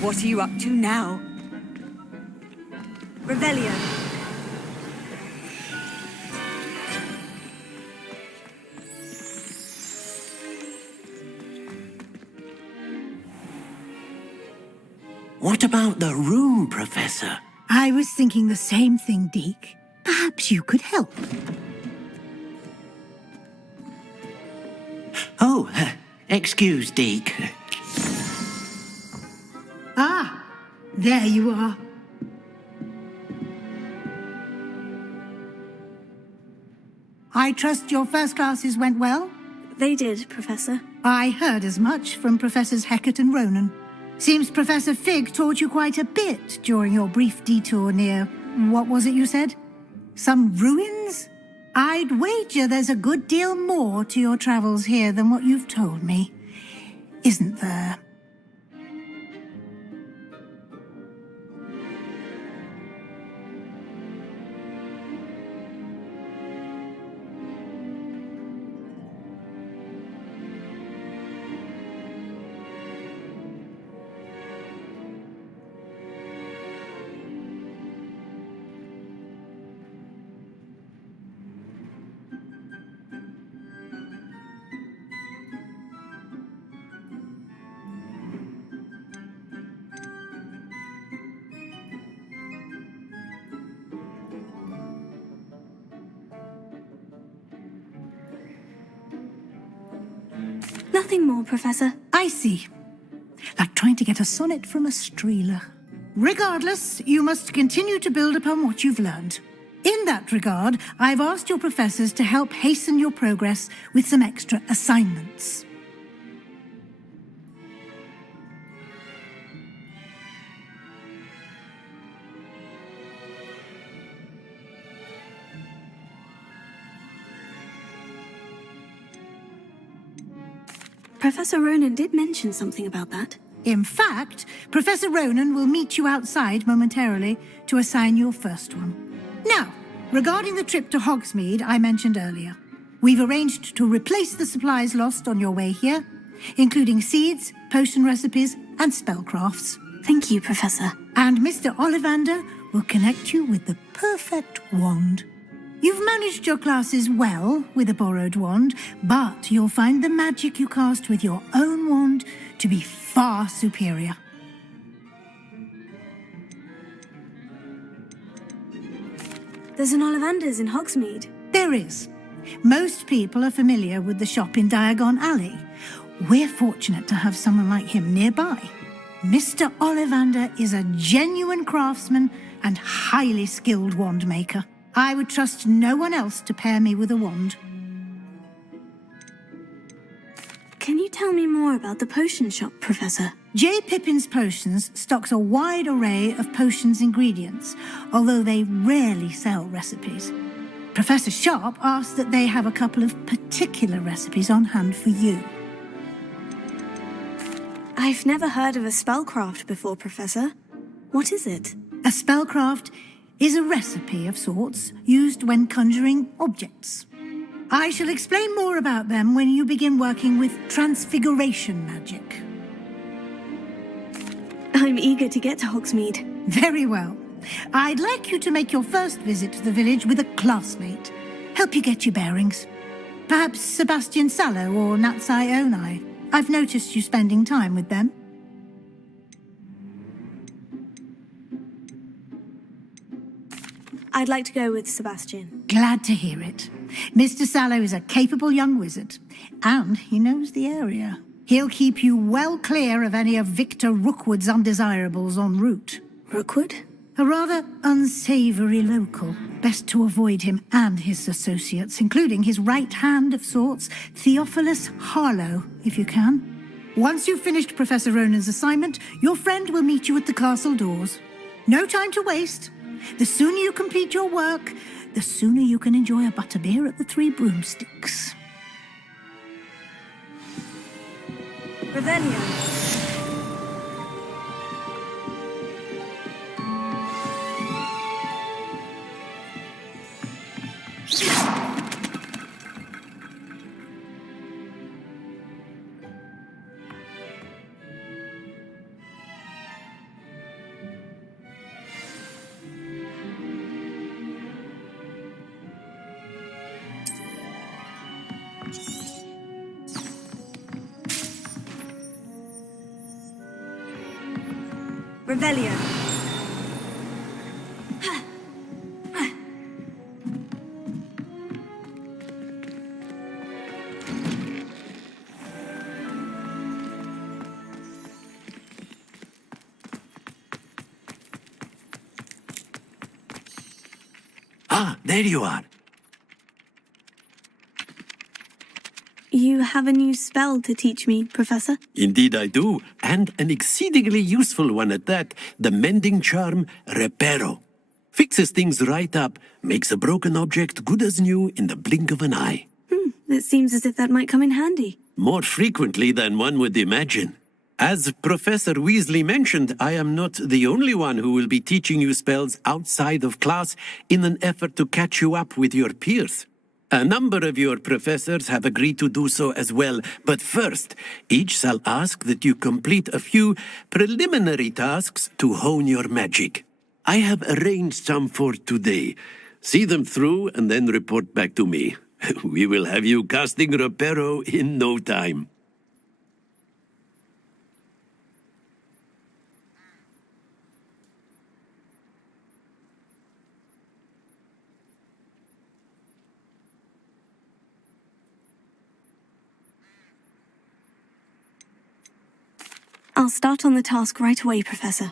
What are you up to now? Revelio. What about the room, Professor? I was thinking the same thing, Deke. Perhaps you could help. Oh, excuse, Deke. Ah, there you are. I trust your first classes went well? They did, Professor. I heard as much from Professors Hecat and Ronan. Seems Professor Fig taught you quite a bit during your brief detour near... what was it you said? Some ruins? I'd wager there's a good deal more to your travels here than what you've told me. Isn't there? Nothing more, Professor. I see. Like trying to get a sonnet from a streeler. Regardless, you must continue to build upon what you've learned. In that regard, I've asked your professors to help hasten your progress with some extra assignments. Professor Ronan did mention something about that. In fact, Professor Ronan will meet you outside momentarily to assign your first one. Now, regarding the trip to Hogsmeade I mentioned earlier, we've arranged to replace the supplies lost on your way here, including seeds, potion recipes, and spellcrafts. Thank you, Professor. And Mr. Ollivander will connect you with the perfect wand. You've managed your classes well with a borrowed wand, but you'll find the magic you cast with your own wand to be far superior. There's an Ollivander's in Hogsmeade. There is. Most people are familiar with the shop in Diagon Alley. We're fortunate to have someone like him nearby. Mr. Ollivander is a genuine craftsman and highly skilled wand maker. I would trust no one else to pair me with a wand. Can you tell me more about the potion shop, Professor? J. Pippin's Potions stocks a wide array of potions ingredients, although they rarely sell recipes. Professor Sharp asked that they have a couple of particular recipes on hand for you. I've never heard of a spellcraft before, Professor. What is it? A spellcraft is a recipe of sorts used when conjuring objects. I shall explain more about them when you begin working with transfiguration magic. I'm eager to get to Hogsmeade. Very well. I'd like you to make your first visit to the village with a classmate. Help you get your bearings. Perhaps Sebastian Sallow or Natsai Onai. I've noticed you spending time with them. I'd like to go with Sebastian. Glad to hear it. Mr. Sallow is a capable young wizard, and he knows the area. He'll keep you well clear of any of Victor Rookwood's undesirables en route. Rookwood? A rather unsavory local. Best to avoid him and his associates, including his right hand of sorts, Theophilus Harlow, if you can. Once you've finished Professor Ronan's assignment, your friend will meet you at the castle doors. No time to waste. The sooner you complete your work, the sooner you can enjoy a butterbeer at the Three Broomsticks. Revelio. Revelio. Ah, there you are. You have a new spell to teach me, Professor? Indeed I do, and an exceedingly useful one at that, the mending charm Reparo. Fixes things right up, makes a broken object good as new in the blink of an eye. It seems as if that might come in handy. More frequently than one would imagine. As Professor Weasley mentioned, I am not the only one who will be teaching you spells outside of class in an effort to catch you up with your peers. A number of your professors have agreed to do so as well, but first, each shall ask that you complete a few preliminary tasks to hone your magic. I have arranged some for today. See them through and then report back to me. We will have you casting Reparo in no time. I'll start on the task right away, Professor.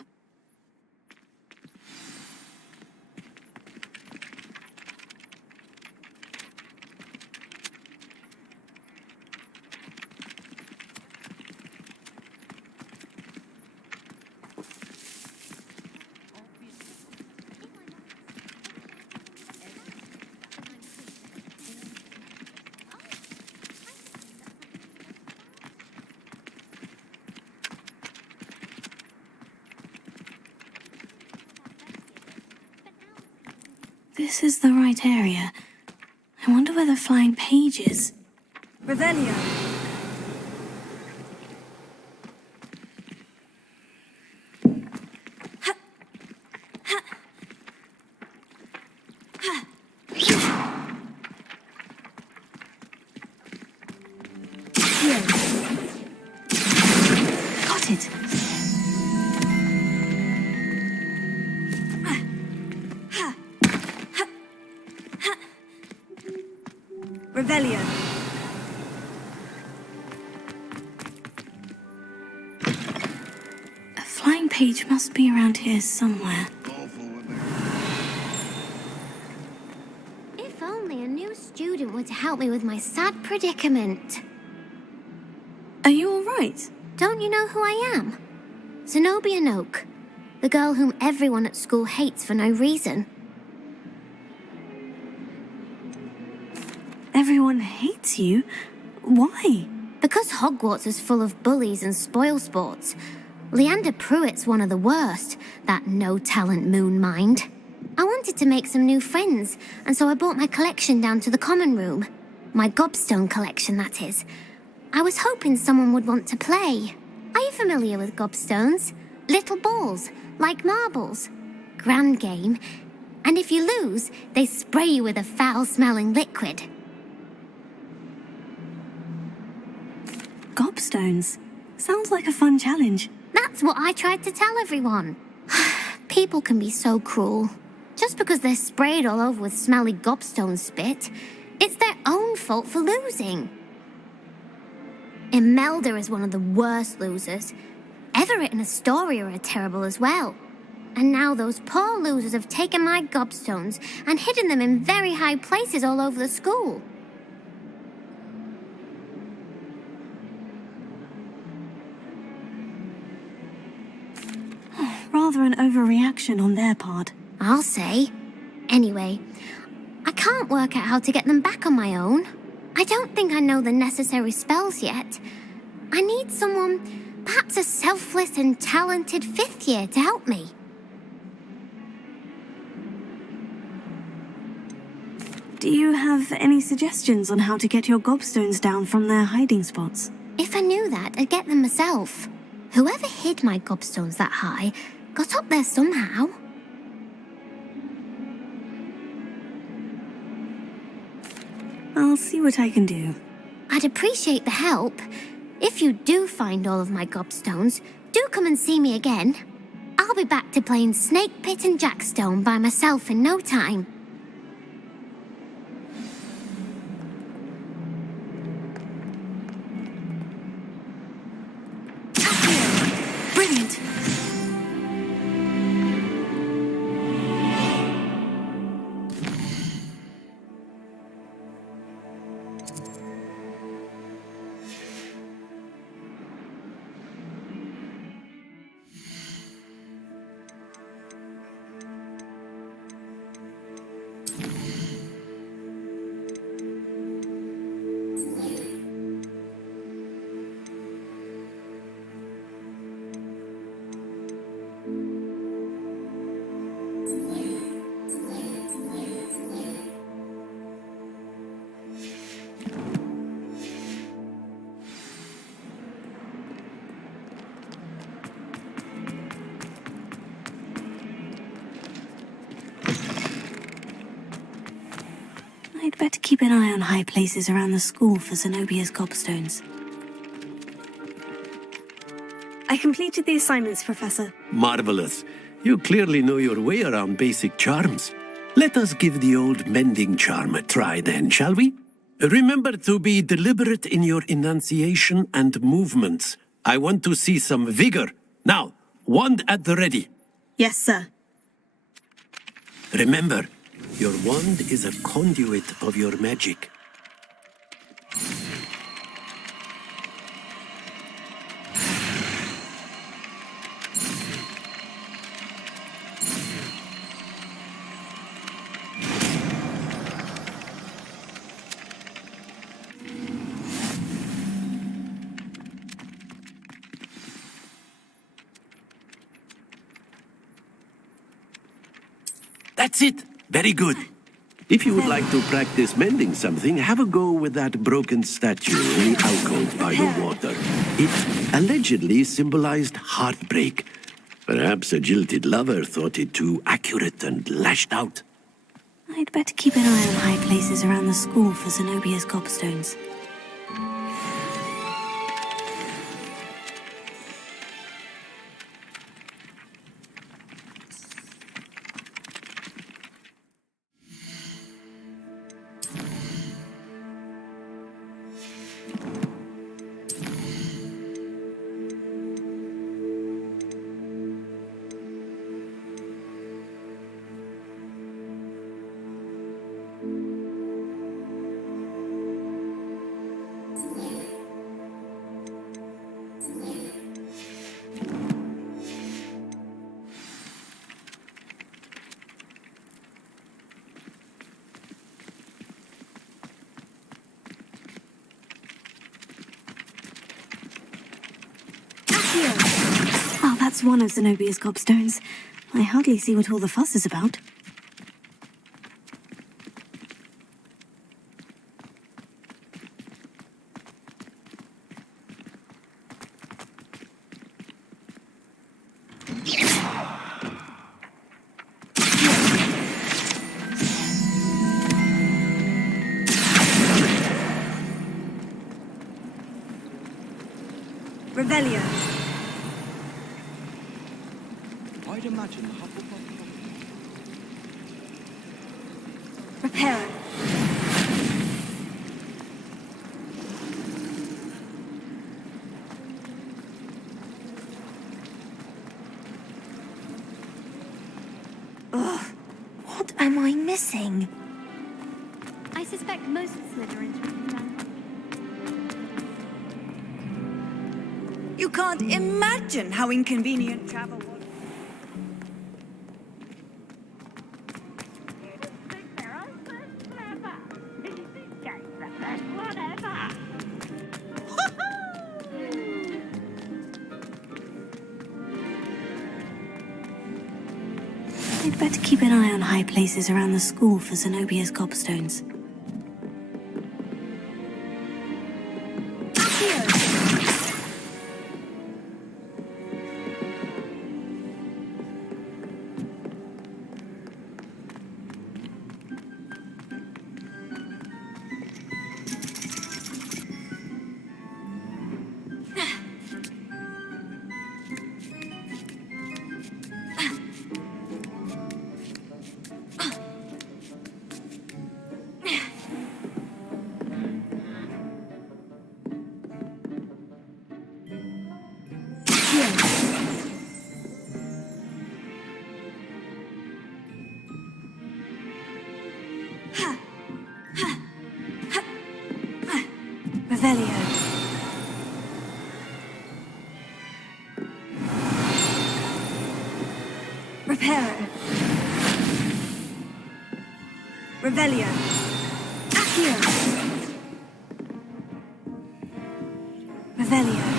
This is the right area. I wonder where the flying page is. Revelio. Got it. Revelio. A flying page must be around here somewhere. If only a new student were to help me with my sad predicament. Are you all right? Don't you know who I am? Zenobia Noak, the girl whom everyone at school hates for no reason. Everyone hates you? Why? Because Hogwarts is full of bullies and spoilsports. Leander Pruitt's one of the worst, that no-talent moon mind. I wanted to make some new friends, and so I brought my collection down to the common room. My gobstone collection, that is. I was hoping someone would want to play. Are you familiar with gobstones? Little balls, like marbles. Grand game. And if you lose, they spray you with a foul-smelling liquid. Gobstones. Sounds like a fun challenge. That's what I tried to tell everyone. People can be so cruel. Just because they're sprayed all over with smelly gobstone spit, it's their own fault for losing. Imelda is one of the worst losers. Everett and Astoria are terrible as well. And now those poor losers have taken my gobstones and hidden them in very high places all over the school. Rather an overreaction on their part. I'll say. Anyway, I can't work out how to get them back on my own. I don't think I know the necessary spells yet. I need someone, perhaps a selfless and talented fifth year to help me. Do you have any suggestions on how to get your gobstones down from their hiding spots? If I knew that, I'd get them myself. Whoever hid my gobstones that high got up there somehow. I'll see what I can do. I'd appreciate the help. If you do find all of my gobstones, do come and see me again. I'll I'll be back to playing Snake Pit and Jackstone by myself in no time. Brilliant. I'd better keep an eye on high places around the school for Zenobia's gobstones. I completed the assignments, Professor. Marvelous. You clearly know your way around basic charms. Let us give the old mending charm a try then, shall we? Remember to be deliberate in your enunciation and movements. I want to see some vigor. Now, wand at the ready. Yes, sir. Remember, your wand is a conduit of your magic. That's it. Very good. If you would like to practice mending something, have a go with that broken statue in the alcove by the water. It allegedly symbolized heartbreak. Perhaps a jilted lover thought it too accurate and lashed out. I'd better keep an eye on high places around the school for Zenobia's gobstones. Oh, that's one of Zenobia's gobstones. I hardly see what all the fuss is about. Revelio. I'd imagine the Hufflepuff. Reparo. Ugh, what am I missing? I suspect most Slytherins would know. You can't imagine how inconvenient travel was. I'd better keep an eye on high places around the school for Zenobia's gobstones. Revelio. Reparo. Revelio. Accio. Revelio.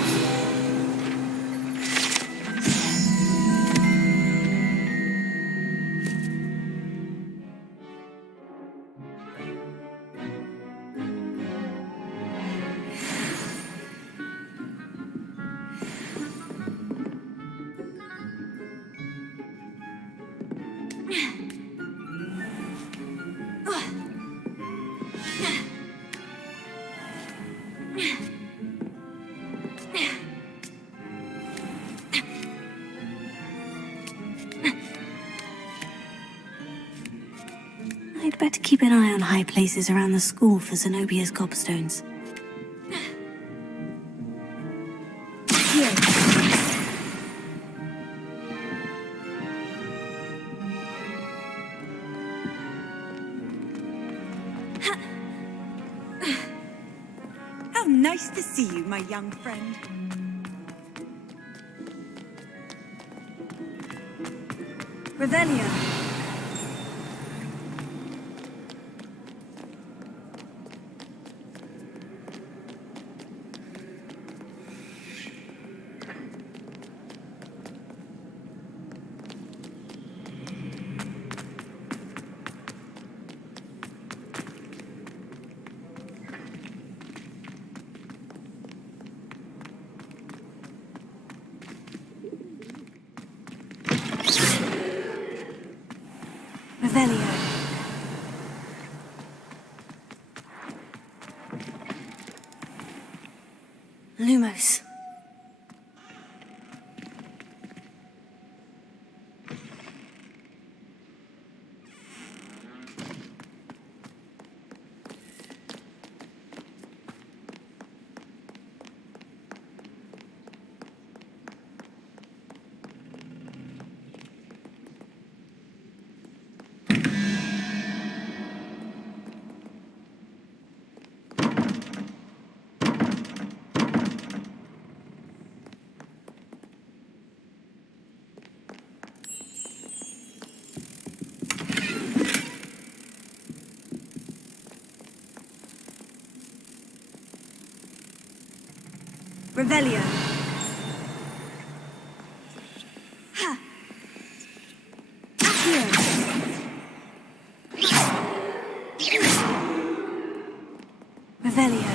I'd better keep an eye on high places around the school for Zenobia's gobstones. Here. How nice to see you, my young friend. Revelio. Revelio. Lumos. Revelio. Ha. Accio. Revelio.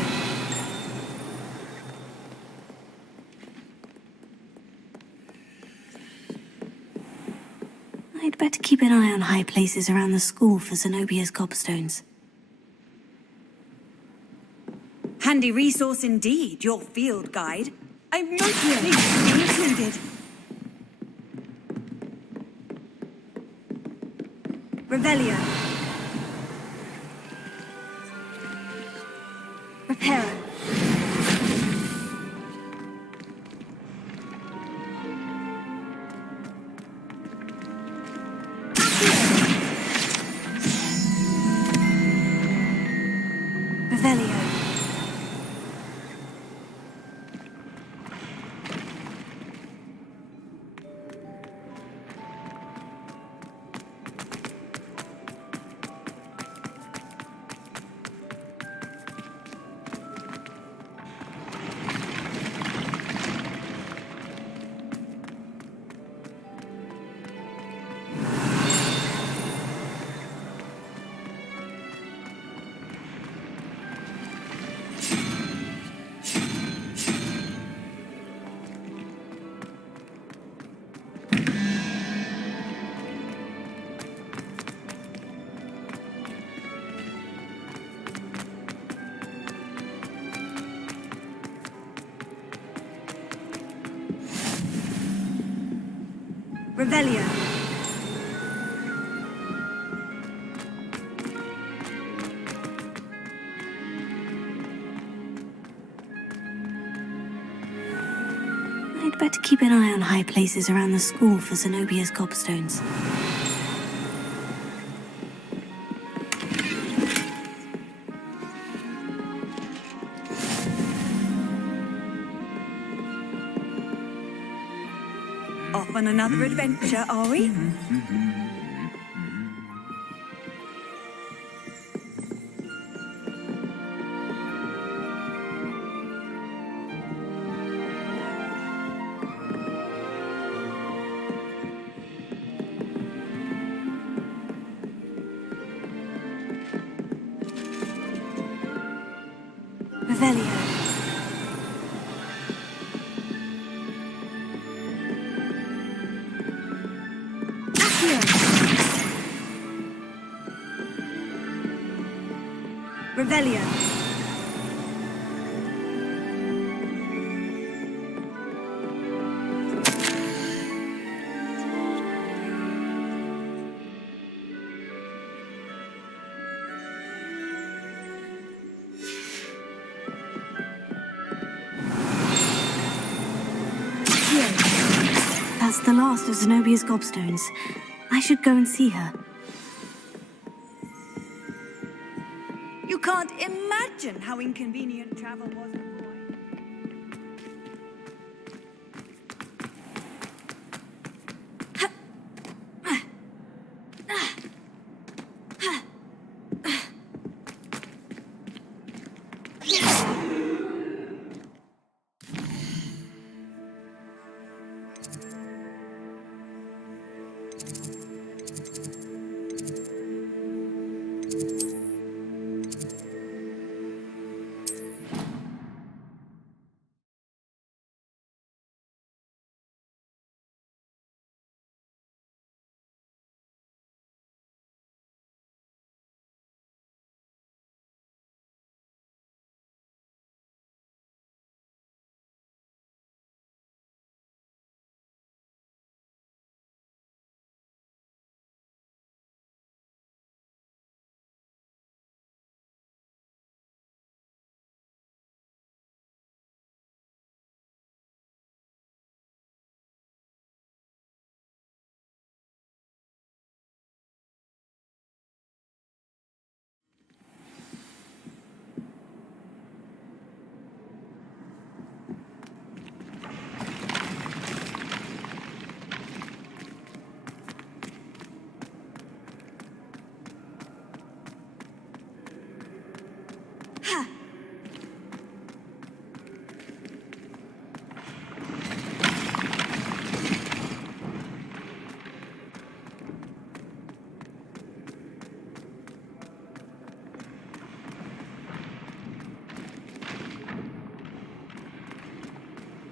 I'd better keep an eye on high places around the school for Zenobia's gobstones. Handy resource indeed, your field guide. I'm most pleased to be included. Revelio. Reparo. Revelio. Revelio. I'd better keep an eye on high places around the school for Zenobia's gobstones. Off on another adventure, are we? Revelio. Accio. Revelio. That's the last of Zenobia's gobstones. I should go and see her. You can't imagine how inconvenient travel was before.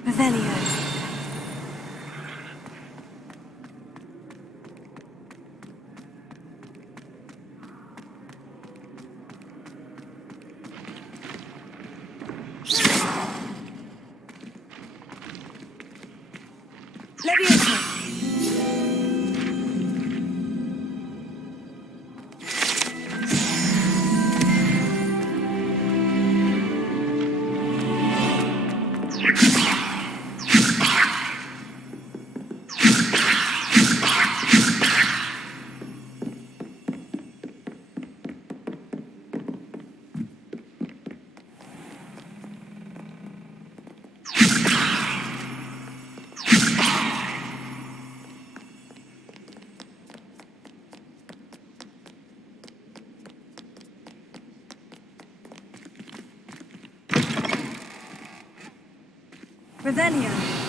Revelio. Leviosa. Revelio.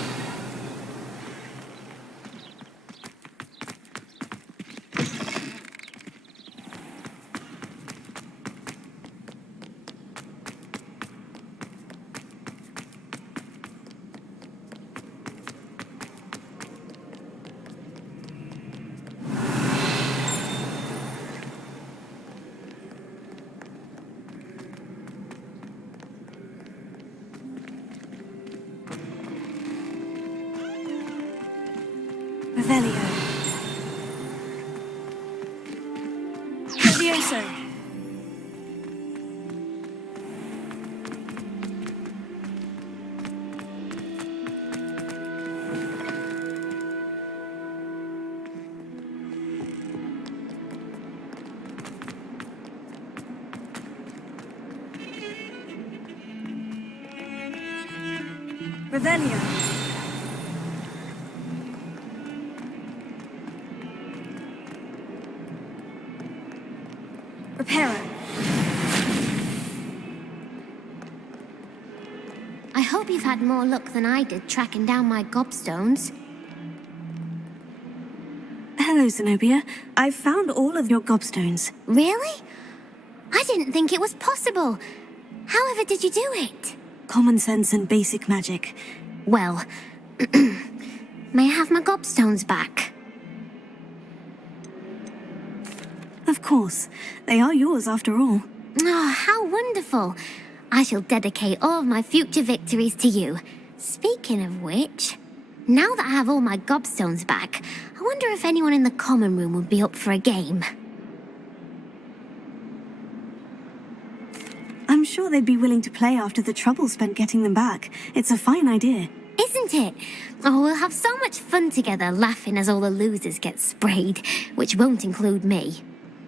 Revelio. Levioso. Revelio. Reparo. I hope you've had more luck than I did tracking down my gobstones. Hello, Zenobia. I've found all of your gobstones. Really? I didn't think it was possible. However did you do it? Common sense and basic magic. Well, may I have my gobstones back? Of course. They are yours after all. Oh, how wonderful. I shall dedicate all of my future victories to you. Speaking of which, now that I have all my gobstones back, I wonder if anyone in the common room would be up for a game. I'm sure they'd be willing to play after the trouble spent getting them back. It's a fine idea. Isn't it? Oh, we'll have so much fun together laughing as all the losers get sprayed, which won't include me.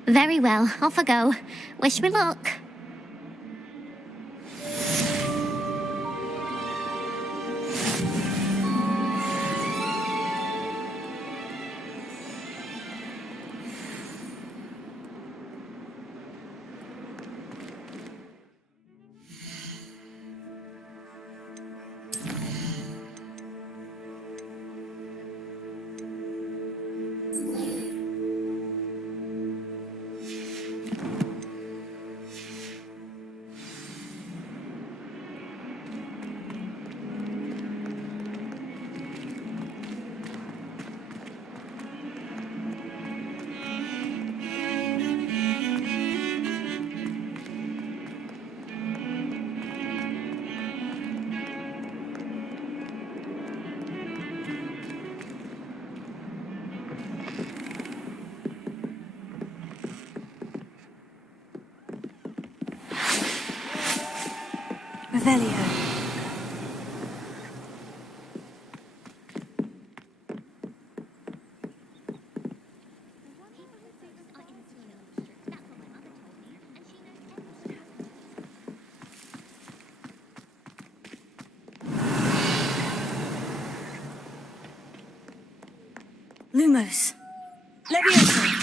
Very well, off I go. Wish me luck. Revelio. Lumos. Leviosa.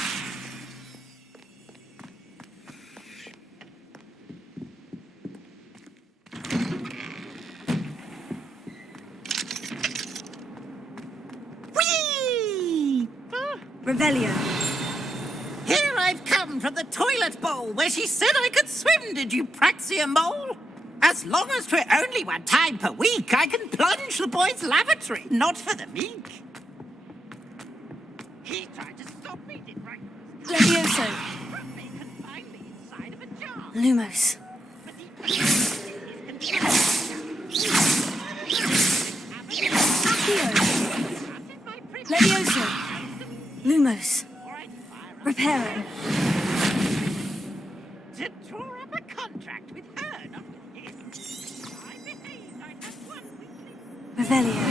Revelio. Here I've come from the toilet bowl where she said I could swim, did you praxia mole? As long as 'twere only one time per week, I can plunge the boy's lavatory, not for the meek. He tried to stop me, did right? Levioso. They confined me inside of a jar. Lumos. But he Levioso. Lumos. Reparo. To draw up a contract with her, not with him. I behaved. I'd have one weekly. Revelio.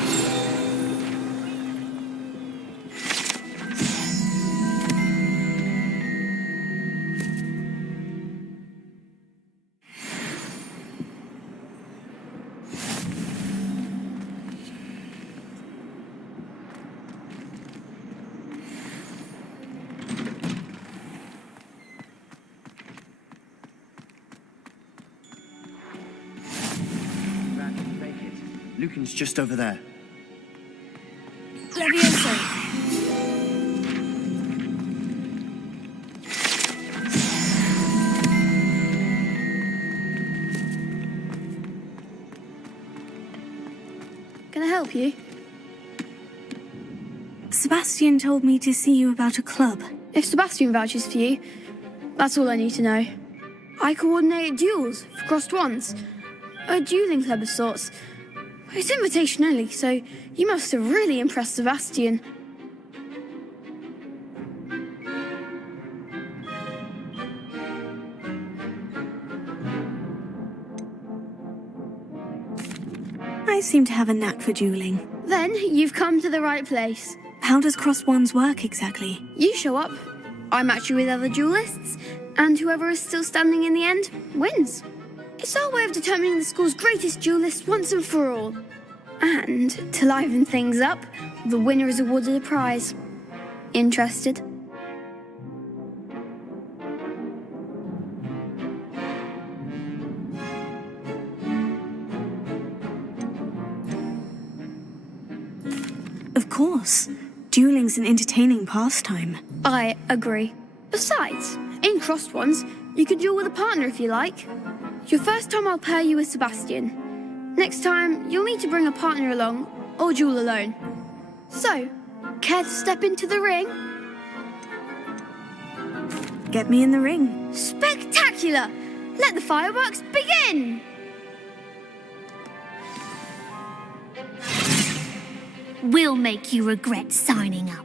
Lucan's just over there. Levioso. Can I help you? Sebastian told me to see you about a club. If Sebastian vouches for you, that's all I need to know. I coordinate duels for crossed wands. A dueling club of sorts. It's invitation only, so you must have really impressed Sebastian. I seem to have a knack for dueling. Then you've come to the right place. How does cross wands work exactly? You show up, I match you with other duelists, and whoever is still standing in the end wins. It's our way of determining the school's greatest duelist once and for all. And to liven things up, the winner is awarded a prize. Interested? Of course. Dueling's an entertaining pastime. I agree. Besides, in crossed ones, you could duel with a partner if you like. Your first time I'll pair you with Sebastian. Next time, you'll need to bring a partner along, or duel alone. So, care to step into the ring? Get me in the ring. Spectacular! Let the fireworks begin! We'll make you regret signing up.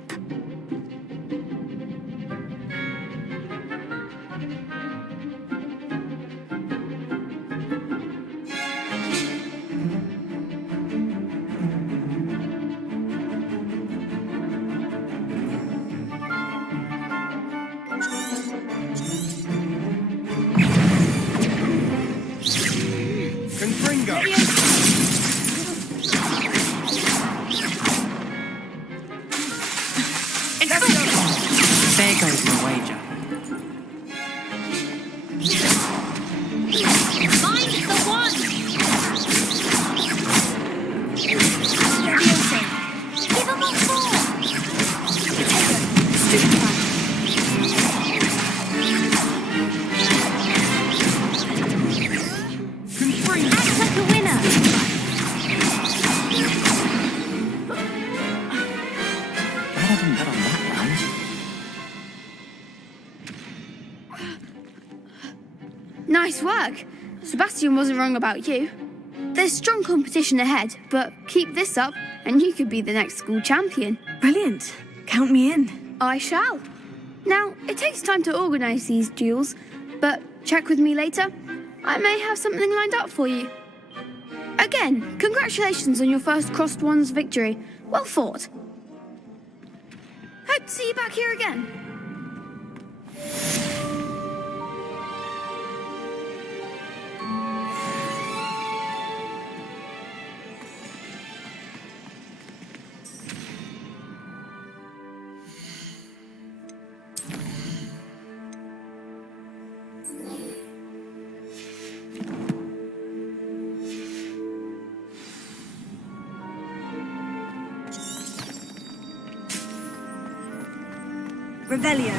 Confringo! There goes my wager. Find the one! Give him a four! Act like a winner! I hadn't bet on that round. Nice work. Sebastian wasn't wrong about you. There's strong competition ahead, but keep this up and you could be the next school champion. Brilliant. Count me in. I shall. Now, it takes time to organise these duels, but check with me later. I may have something lined up for you. Again, congratulations on your first Crossed Ones victory. Well fought. Hope to see you back here again. Revelio.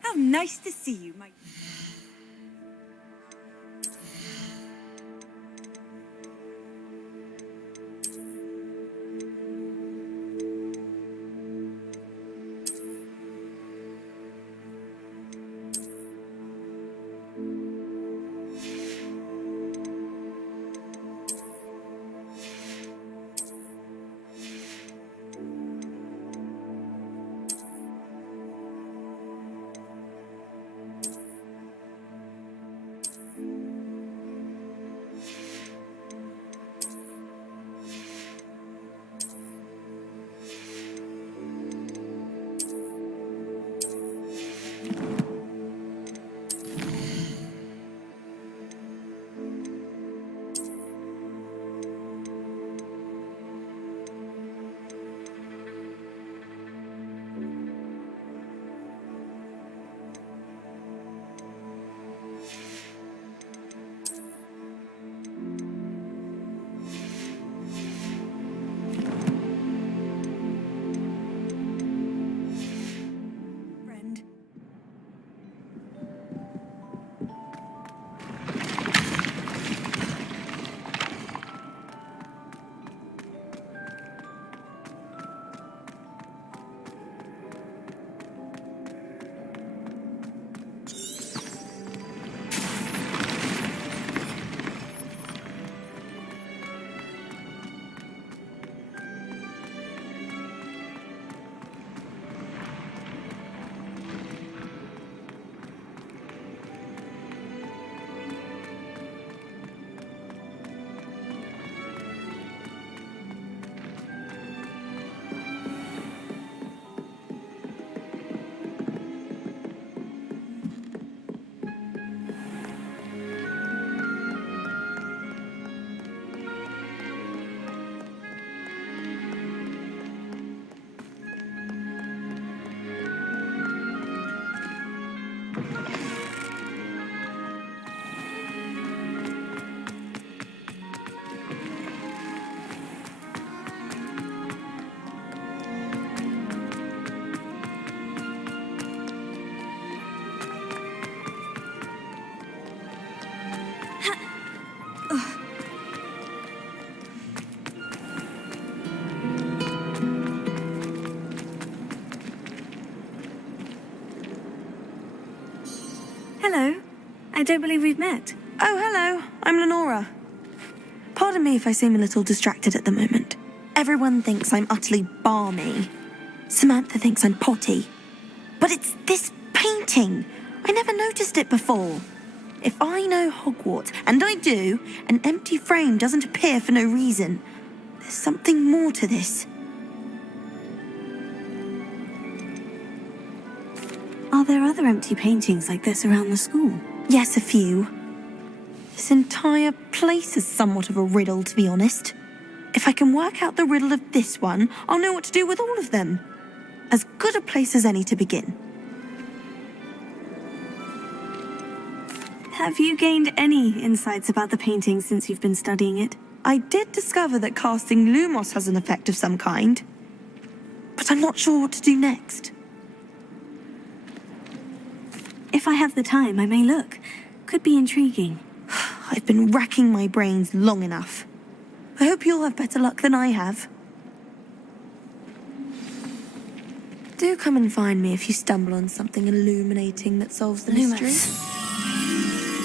How nice to see you, my... don't believe we've met. Oh, hello. I'm Lenora. Pardon me if I seem a little distracted at the moment. Everyone thinks I'm utterly balmy. Samantha thinks I'm potty. But it's this painting. I never noticed it before. If I know Hogwarts, and I do, an empty frame doesn't appear for no reason. There's something more to this. Are there other empty paintings like this around the school? Yes, a few. This entire place is somewhat of a riddle, to be honest. If I can work out the riddle of this one, I'll know what to do with all of them. As good a place as any to begin. Have you gained any insights about the painting since you've been studying it? I did discover that casting Lumos has an effect of some kind. But I'm not sure what to do next. If I have the time, I may look. Could be intriguing. I've been racking my brains long enough. I hope you'll have better luck than I have. Do come and find me if you stumble on something illuminating that solves the mystery.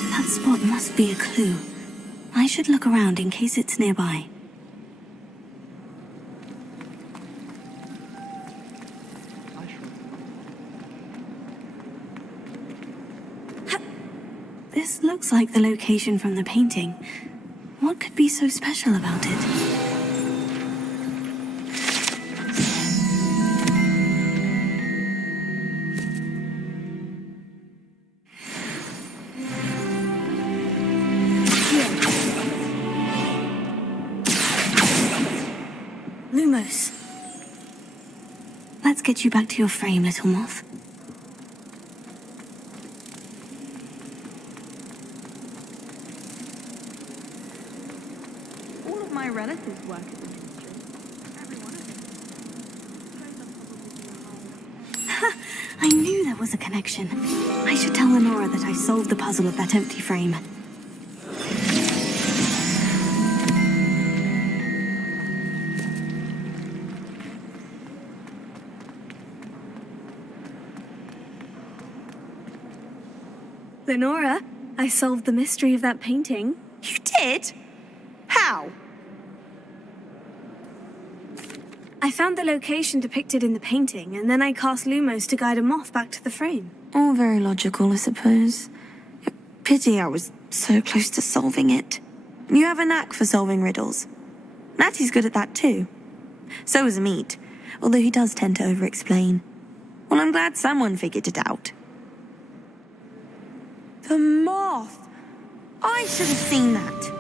That spot must be a clue. I should look around in case it's nearby. This looks like the location from the painting. What could be so special about it? Lumos. Let's get you back to your frame, little moth. All of my relatives work at the ministry. Every one of them. I knew there was a connection. I should tell Lenora that I solved the puzzle of that empty frame. Lenora, I solved the mystery of that painting. You did? How? I found the location depicted in the painting, and then I cast Lumos to guide a moth back to the frame. All very logical, I suppose. Pity I was so close to solving it. You have a knack for solving riddles. Natty's good at that too. So is Amit, although he does tend to over-explain. Well, I'm glad someone figured it out. The moth! I should have seen that.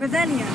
Revelio.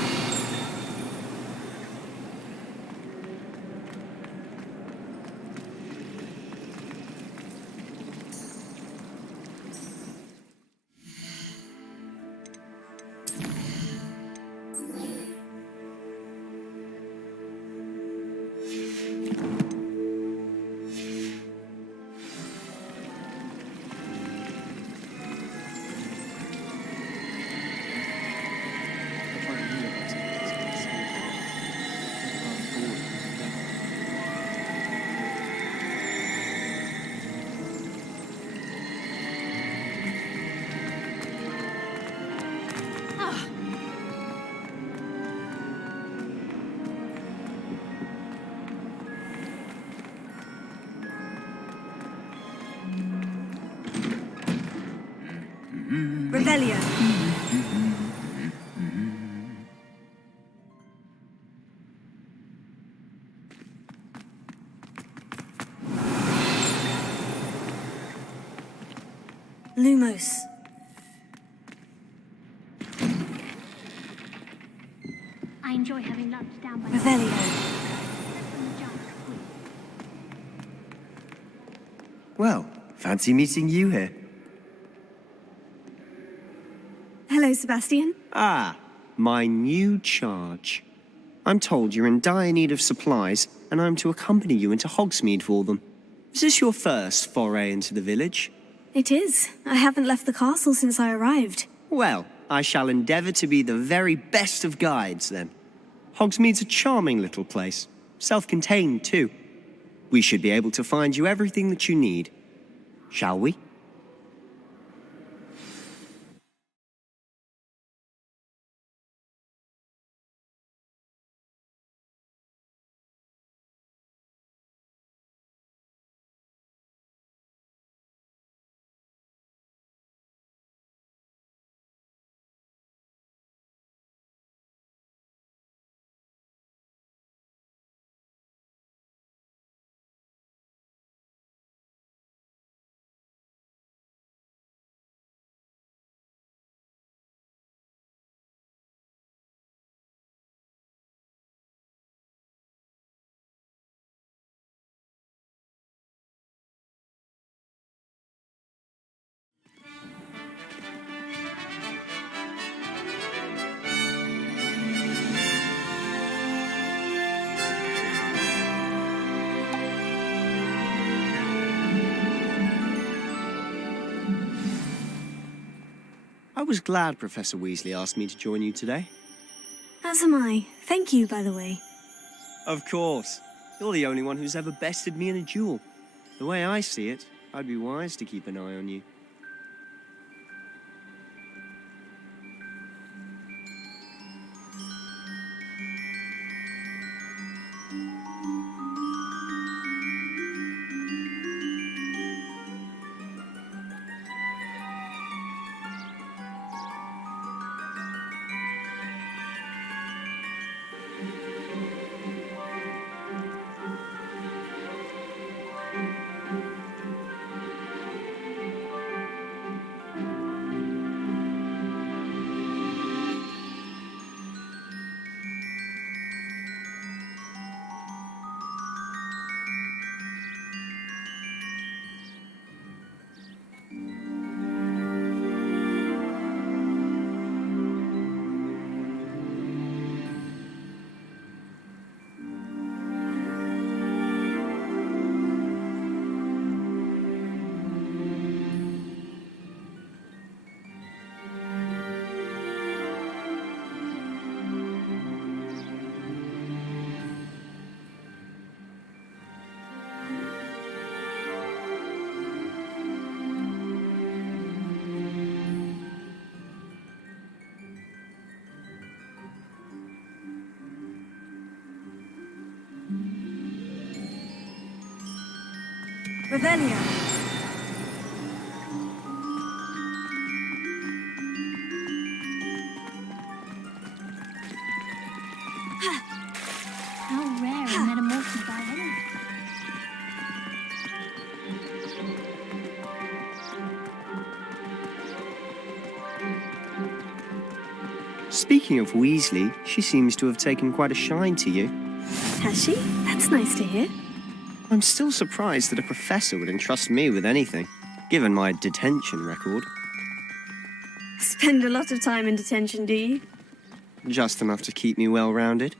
Revelio. Lumos. I enjoy having lunch down by Revelio. Well, Fancy meeting you here. Hello, Sebastian. Ah, my new charge. I'm told you're in dire need of supplies, and I'm to accompany you into Hogsmeade for them. Is this your first foray into the village? It is. I haven't left the castle since I arrived. Well, I shall endeavour to be the very best of guides, then. Hogsmeade's a charming little place. Self-contained, too. We should be able to find you everything that you need. Shall we? I was glad Professor Weasley asked me to join you today. As am I. Thank you, by the way. Of course. You're the only one who's ever bested me in a duel. The way I see it, I'd be wise to keep an eye on you. Revelio. How rare a metamorphosis already. Speaking of Weasley, she seems to have taken quite a shine to you. Has she? That's nice to hear. I'm still surprised that a professor would entrust me with anything, given my detention record. Spend a lot of time in detention, do you? Just enough to keep me well-rounded.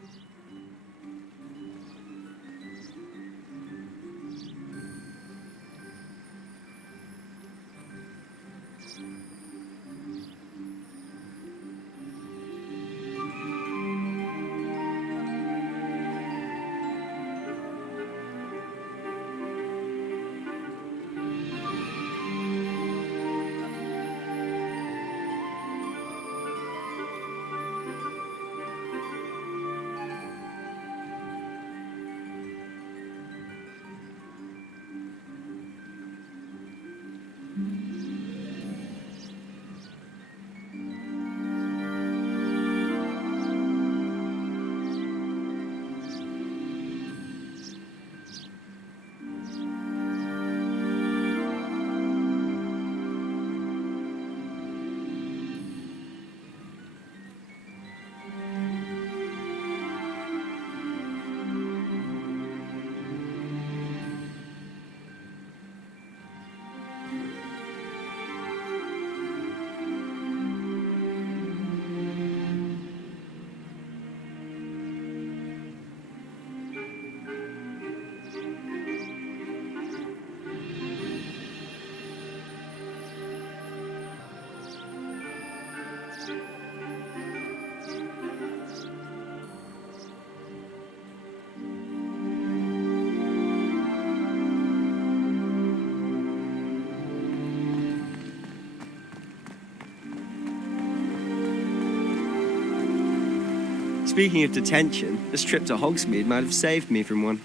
Speaking of detention, this trip to Hogsmeade might have saved me from one.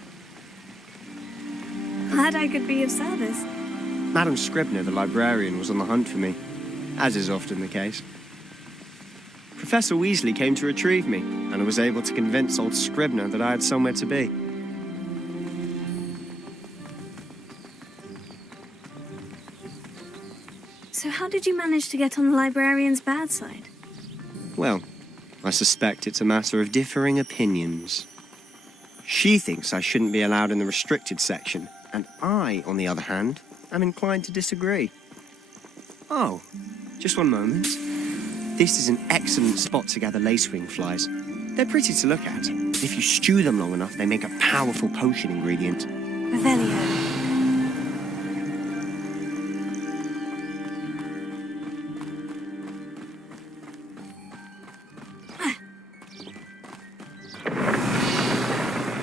Glad I could be of service. Madam Scribner, the librarian, was on the hunt for me, as is often the case. Professor Weasley came to retrieve me, and I was able to convince old Scribner that I had somewhere to be. So how did you manage to get on the librarian's bad side? Well, I suspect it's a matter of differing opinions. She thinks I shouldn't be allowed in the restricted section, and I, on the other hand, am inclined to disagree. Oh, just one moment. This is an excellent spot to gather lacewing flies. They're pretty to look at. If you stew them long enough, they make a powerful potion ingredient. Revelio.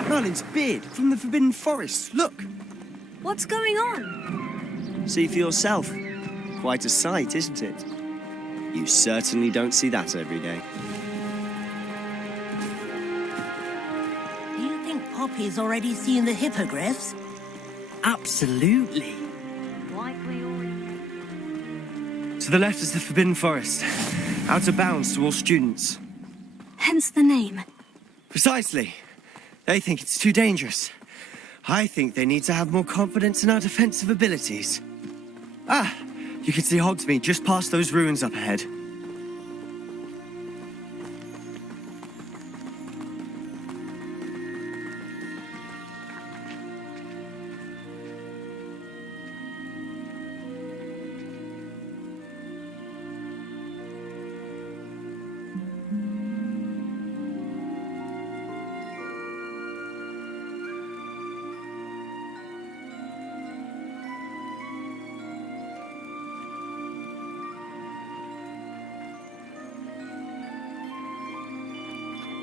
Merlin's beard from the Forbidden Forest. Look! What's going on? See for yourself. Quite a sight, isn't it? You certainly don't see that every day. Do you think Poppy's already seen the hippogriffs? Absolutely. To the left is the Forbidden Forest. Out of bounds to all students. Hence the name. Precisely. They think it's too dangerous. I think they need to have more confidence in our defensive abilities. Ah, you can see Hogsmeade just past those ruins up ahead.